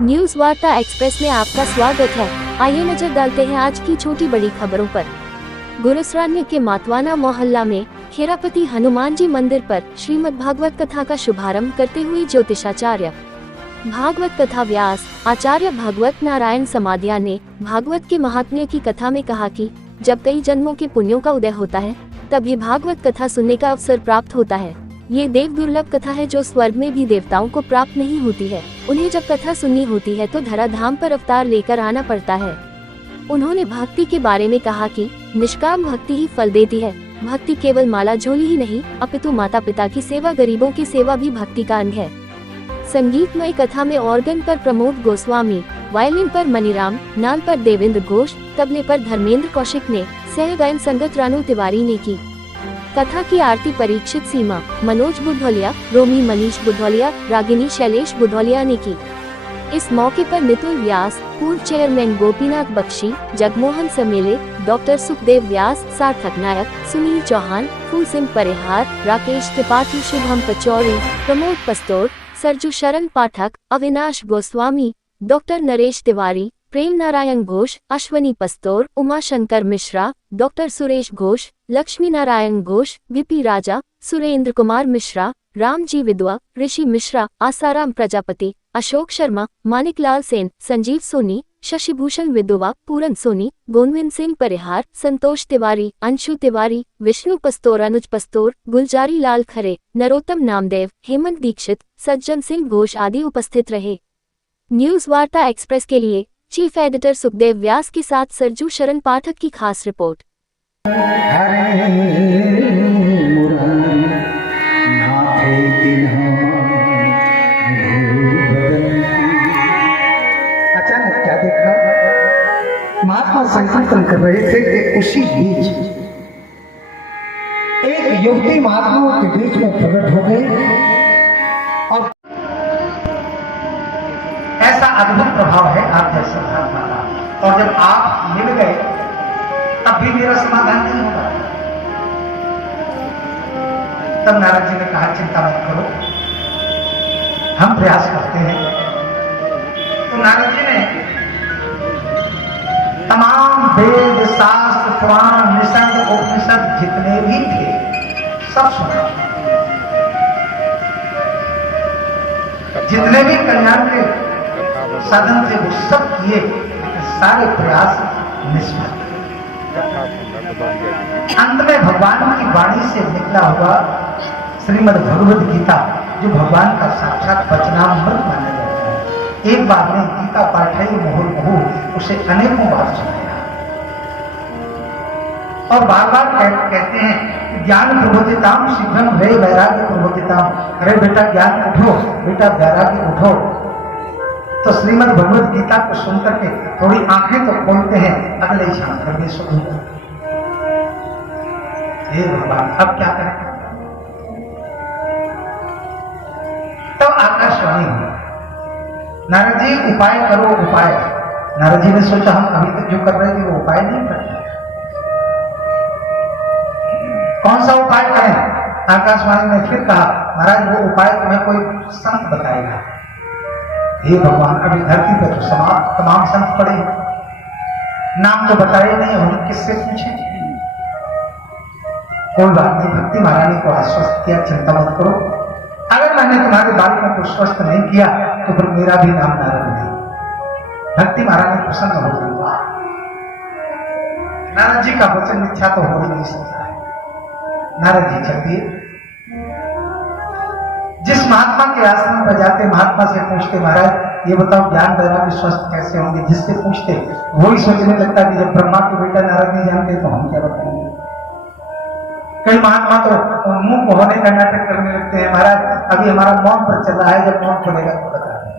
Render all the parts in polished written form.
News वार्ता express में आपका स्वागत है। आइए नजर डालते हैं आज की छोटी बड़ी खबरों पर। गुरुसरान्य के मातवाना मोहल्ला में खेरापति हनुमान जी मंदिर पर श्रीमद् भागवत कथा का शुभारंभ करते हुए ज्योतिषाचार्य भागवत कथा व्यास आचार्य भागवत नारायण समाधिया ने भागवत के महात्म्य की कथा में कहा कि जब कई जन्मों के पुण्यों का उदय होता है तभी भागवत कथा सुनने का अवसर प्राप्त होता है। ये देव दुर्लभ कथा है जो स्वर्ग में भी देवताओं को प्राप्त नहीं होती है। उन्हें जब कथा सुननी होती है तो धराधाम पर अवतार लेकर आना पड़ता है। उन्होंने भक्ति के बारे में कहा कि निष्काम भक्ति ही फल देती है। भक्ति केवल माला झोली ही नहीं अपितु माता पिता की सेवा, गरीबों की सेवा भी भक्ति का अंग है। संगीतमय कथा में ऑर्गन पर प्रमोद गोस्वामी, वायलिन पर मनीराम, नाल पर देवेंद्र घोष, तबले पर धर्मेंद्र कौशिक ने, सहगायन संगत रानू तिवारी ने की। कथा की आरती परीक्षित सीमा, मनोज बुधौलिया, रोमी मनीष बुधौलिया, रागिनी शैलेश बुधौलिया ने की। इस मौके पर मितुल व्यास, पूर्व चेयरमैन गोपीनाथ बख्शी, जगमोहन समेले, डॉक्टर सुखदेव व्यास, सार्थक नायक, सुनील चौहान, फूल सिंह परिहार, राकेश त्रिपाठी, शुभम पचौरी, प्रमोद पस्तोर, सरजू शरण पाठक, अविनाश गोस्वामी, डॉक्टर नरेश तिवारी, प्रेम नारायण घोष, अश्वनी पस्तोर, उमाशंकर मिश्रा, डॉक्टर सुरेश घोष, लक्ष्मी नारायण घोष, वीपी राजा, सुरेंद्र कुमार मिश्रा, रामजी विद्वा, ऋषि मिश्रा, आसाराम प्रजापति, अशोक शर्मा, मानिकलाल सेन, संजीव सोनी, शशिभूषण विदुवा, पूरन सोनी, गोविंद सिंह परिहार, संतोष तिवारी, अंशु तिवारी, विष्णु पस्तोर, अनुज पस्तोर, गुलजारी लाल खरे, नरोत्तम नामदेव, हेमंत दीक्षित, सज्जन सिंह घोष आदि उपस्थित रहे। न्यूज वार्ता एक्सप्रेस के लिए चीफ एडिटर सुखदेव व्यास के साथ सरजू शरण पाठक की खास रिपोर्ट। अचानक क्या देखा, महात्मा संकीर्तन कर रहे थे कि उसी बीच एक युवती महात्माओं के बीच में प्रकट हो गई और ऐसा अद्भुत प्रभाव है आप जैसे महात्मा का। और जब आप मिल गए तब भी मेरा समाधान नहीं होगा। तब नारद जी ने कहा चिंता मत करो, हम प्रयास करते हैं। तो नारद जी ने तमाम वेद शास्त्र पुराण निषद उपनिषद जितने भी थे सब सुना, जितने भी कल्याण के साधन थे वो सब किए, सारे प्रयास निष्फल। अंत में भगवान की वाणी से निकला हुआ श्रीमद् भगवद गीता, जो भगवान का साक्षात वचनामृत माना जाता है, एक बार में गीता पाठ है मुहुर्मुहु उसे अनेकों बार सुनाया और बार बार कहते हैं ज्ञान प्रबोधिताम शीघ्रम रे वैराग्य प्रबोधिताम। अरे बेटा ज्ञान उठो, बेटा वैराग्य उठो। तो श्रीमद् भगवद गीता को सुनकर के थोड़ी आंखें तो खोलते हैं, अगले क्षण करके सुनते हैं। हे भगवान अब क्या करें? तब आकाशवाणी हुई, नारद जी उपाय करो उपाय। नारद जी ने सोचा हम अभी तक जो कर रहे थे वो उपाय नहीं करते, कौन सा उपाय करें? आकाशवाणी ने फिर कहा महाराज वो उपाय तुम्हें कोई संत बताएगा। हे भगवान अभी धरती पर तो तमाम संत पड़े, नाम तो बताए नहीं, हम किससे पूछे? कोई बात नहीं, भक्ति महारानी को आश्वस्त किया चिंता मत करो, अगर मैंने तुम्हारे बालकों को स्वस्थ नहीं किया तो फिर मेरा भी नाम नारद नहीं। भक्ति महारानी प्रसन्न हो गई। नारद जी का वचन मिथ्या तो हो ही नहीं सकता है। नारद जी चलते जिस महात्मा के आश्रम पर जाते महात्मा से पूछते महाराज ये बताओ ज्ञान वैराग्य स्वस्थ कैसे होंगे, जिससे पूछते वही सोचने लगता कि जब ब्रह्मा के बेटा नारद नहीं जानते तो हम क्या बताएंगे। कई महात्मा तो मुंह को होने का नाटक करने लगते हैं, महाराज अभी हमारा मौन पर चल रहा है, जब मौन खुलेगा तो बता दें।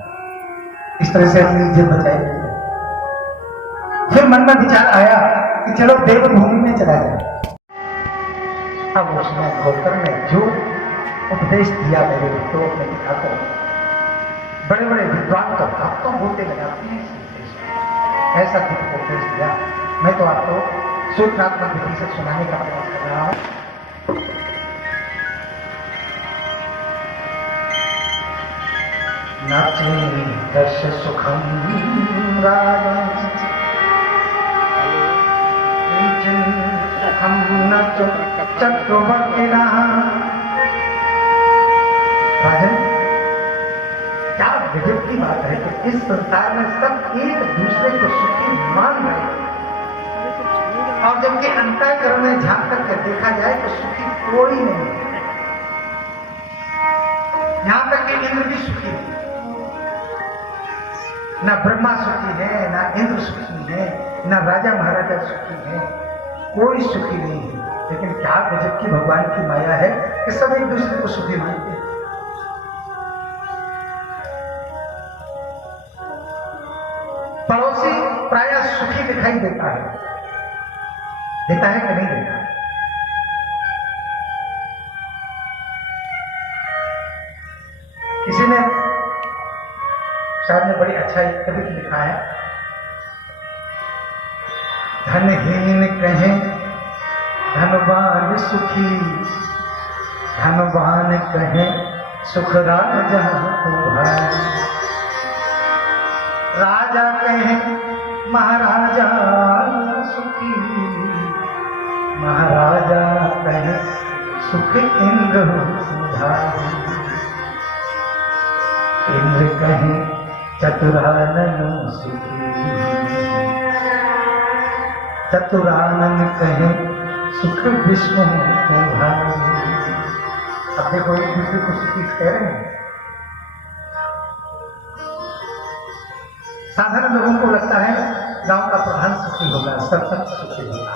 इस तरह से अपनी इज्जत बचाएंगे। फिर मन में विचार आया कि चलो देवभूमि में चला जाए। अब उसने गोकर ने जो उपदेश दिया मेरे मित्रों ने दिखाकर बड़े बड़े विद्वान तो हफ्तों होते लगाते हैं, ऐसा कुछ उपदेश दिया। मैं तो आपको सूत्रात्मक विधि से सुनाने का प्रयास कर रहा हूं। नाचे दर्श सुखम राजम हम नचो चक्रवर्ती राजन, क्या गजब की बात है कि इस संसार में सब एक दूसरे को सुखी मान रहे हैं, और जबकि अंतःकरण में झांक करके देखा जाए तो सुखी कोई नहीं है। यहां तक कि इंद्र भी सुखी है, ना ब्रह्मा सुखी है, ना इंद्र सुखी है, ना राजा महाराजा सुखी है, कोई सुखी नहीं है। लेकिन क्या गजब की भगवान की माया है कि सब एक दूसरे को सुखी मानते हैं। पड़ोसी प्रायः सुखी दिखाई देता है कि नहीं देता? किसी ने शायद ने बड़ी अच्छा एक कविता लिखा है, धनहीन कहे धनवान सुखी, धनवान कहे सुख राजा तुम्हारा, राजा कहे महाराजा सुखी, महाराजा कहे सुख इंद्र उधारी, इंद्र कहे चतुरानन सुखी, चतुरानन कहे सुख विष्णु तुम्हारी। अब देखो एक दूसरे को सुखी कह रहे हैं। साधारण लोगों को लगता है गांव का प्रधान सुखी होगा, सरपंच सुखी होगा,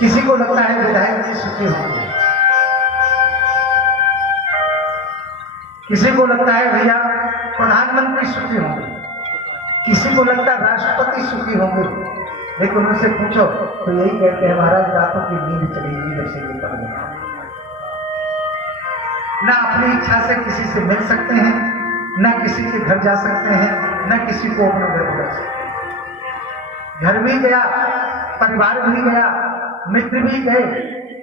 किसी को लगता है विधायक जी सुखी होंगे, किसी को लगता है भैया प्रधानमंत्री सुखी होंगे, किसी को लगता है राष्ट्रपति सुखी होंगे। लेकिन उनसे पूछो तो यही कहते हैं महाराज रातों की नींद चलेगी जब से ये पढ़ गया, ना अपनी इच्छा से किसी से मिल सकते हैं, न किसी के घर जा सकते हैं, न किसी को अपना घर बुला सकते हैं। घर भी गया, परिवार भी गया, मित्र भी गए,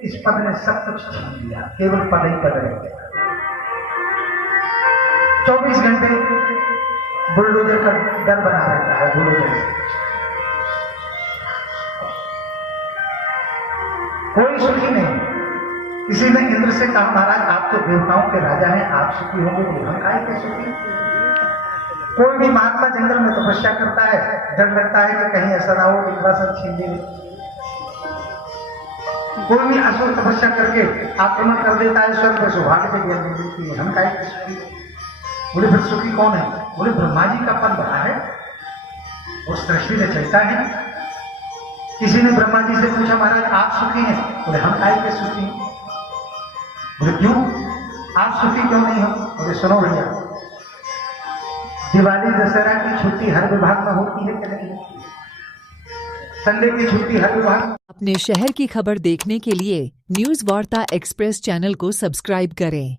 इस पद ने सब कुछ छीन लिया, केवल पद ही पद रह गया। 24 घंटे बुलडोजर का डर बना रहता है, बुलडोजर से कोई सुखी नहीं। किसी ने इंद्र से कहा महाराज आप तो देवताओं के राजा हैं, आप सुखी होंगे, तो हम काहे के सुखी? कोई भी महात्मा जंगल में तपस्या करता है, डर लगता है कि कहीं ऐसा ना हो कि इंद्रासन छीन ले। कोई भी असुर तपस्या करके आक्रमण कर देता है, स्वर्ग में सौभाग्य पे गिर देती है, हम काहे के सुखी? बोले फिर सुखी कौन है? बोले ब्रह्मा जी का पद बड़ा है, उस सृष्टि में चलता है। किसी ने ब्रह्मा जी से पूछा महाराज आप सुखी हैं? बोले हम काहे के सुखी? बोले क्यों आप सुखी क्यों नहीं हो? बोले सुनो भैया, दिवाली दशहरा की छुट्टी हर विभाग में होती है कि नहीं? संडे की छुट्टी हर विभाग। अपने शहर की खबर देखने के लिए न्यूज़ वार्ता एक्सप्रेस चैनल को सब्सक्राइब करें।